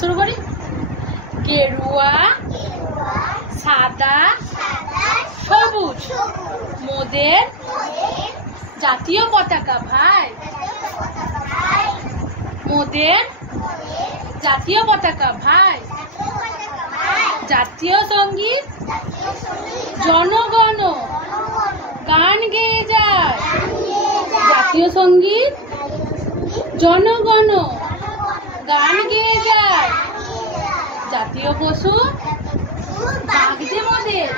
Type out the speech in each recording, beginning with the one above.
শুরু করি। গেরুয়া, সাদা, সবুজ মোদের জাতীয় পতাকা ভাই। মোদের জাতীয় পতাকা ভাই। জাতীয় সঙ্গীত জনগণ গান গেয়ে যায়। জাতীয় সঙ্গীত জনগণ গান গেয়ে যায়। জাতীয় পশু বাঘ যে মোদের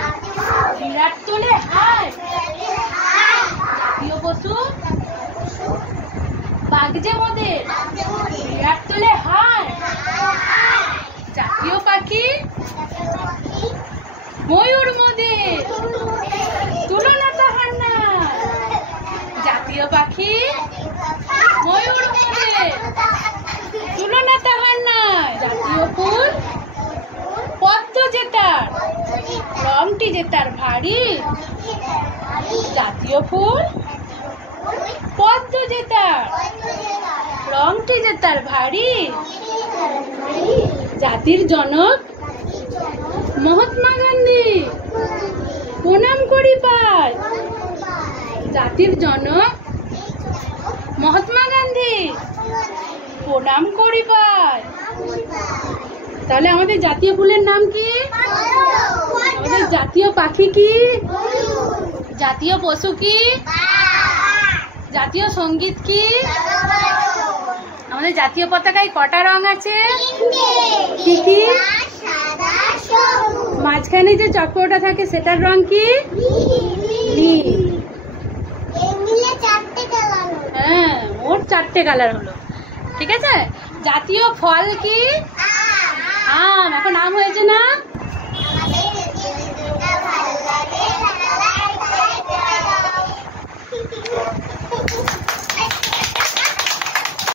বিরাট তোলে হায়। জাতীয় পশু বাঘ যে মোদের বিরাট তোলে হায়। জাতীয় পাখি ময়ূর মোদের তুলনা তাহার নাই। জাতীয় পাখি ময়ূর মোদের তুলনা তাহার নাই। জাতীয় ফুল পদ্ম যেতার রংটি যেতার ভারী। জাতীয় ফুল পদ্ম যেতার রংটি যেতার ভারী। জাতির জনক মহাত্মা গান্ধী প্রণাম করি পাই। জাতির জনক মহাত্মা গান্ধী প্রণাম করি পাই। তাহলে আমাদের জাতীয় ফুলের নাম কি? আমাদের জাতীয় পাখি কি? জাতীয় পশু কি? জাতীয় সঙ্গীত কি? আমাদের জাতীয় পতাকায় কটা রং আছে? কি কি? মাঝখানে যে চক্রটা থাকে সেটার রং কি? নীল। হ্যাঁ, মোট 4টে কালার হলো। ঠিক আছে। জাতীয় ফল কি? আম। এখন আম হয়েছে না?